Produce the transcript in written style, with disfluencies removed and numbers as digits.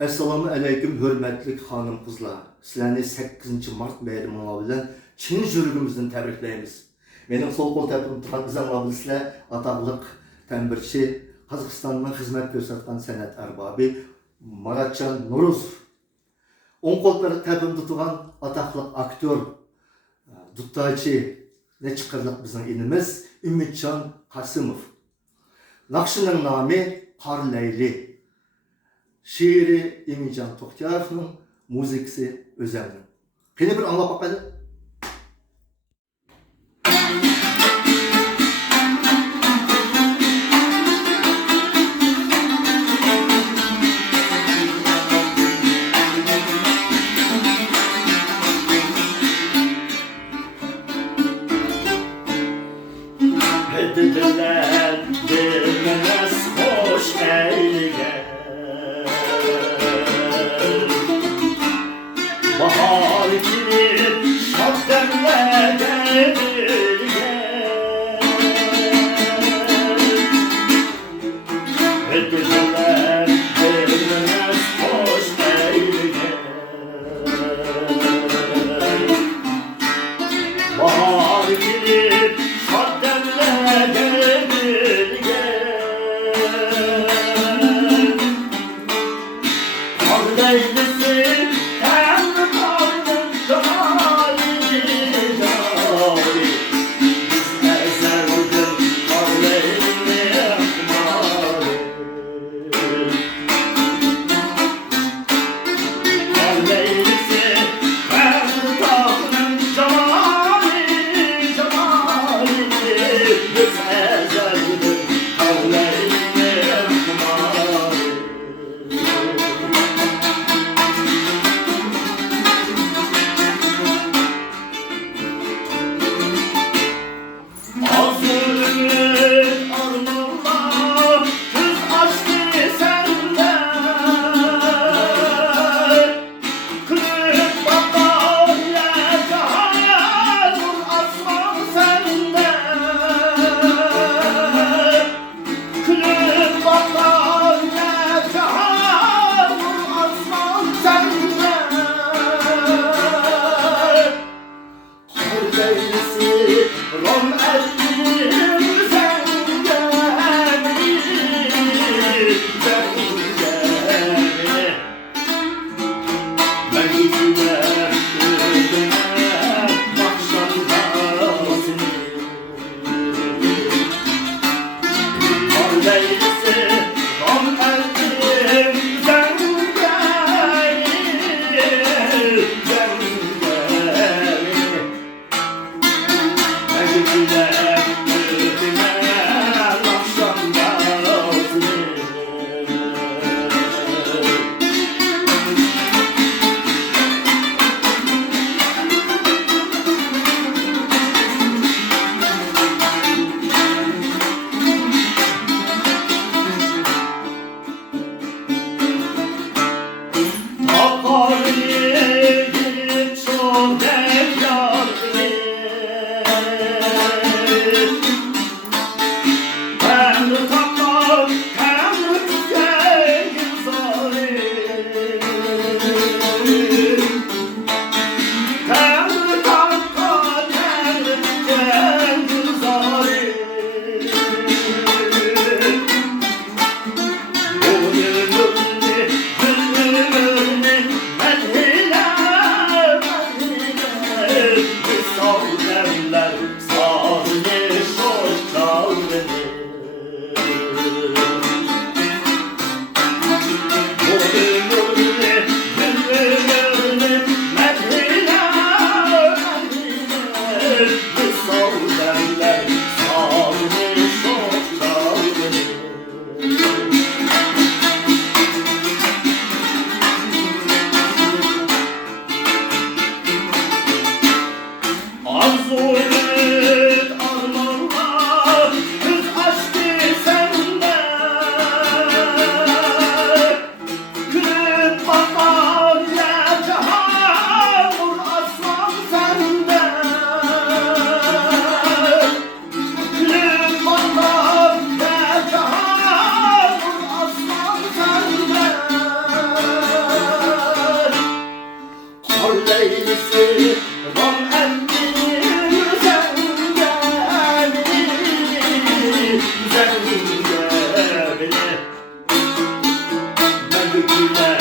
Assalomu alaykum hurmatli xonim qizlar. Sizlarni 8-mart bayrami bilan chin yuragimizdan tabriklaymiz. Mening sol qo'l tarafimda turgan izanlar sizlar ataqliq tambirchi Qozog'istonning xizmat ko'rsatgan san'at arbobi Muratjon Nuruzov. O'ng qo'l tarafimda turgan ataqli aktyor duttachi nechiqirliq bizning inimiz Umidjon Qasimov. Naqshining nomi Qor Layli. Şiiri Emincan Toxtiyarovning, muzikasi O'zamning. Qani bir anglab boqaylik. Dediler bilmez hoş eyle bahar gelip şad demlere dediler bilmez hoş eyle bahar gelip şad demlere Leylisi hem kalbim cemali cemali Biz ezeldir Leyli ekmali Leylisi hem kalbim cemali cemali Biz ezeldir Leyli ekmali güle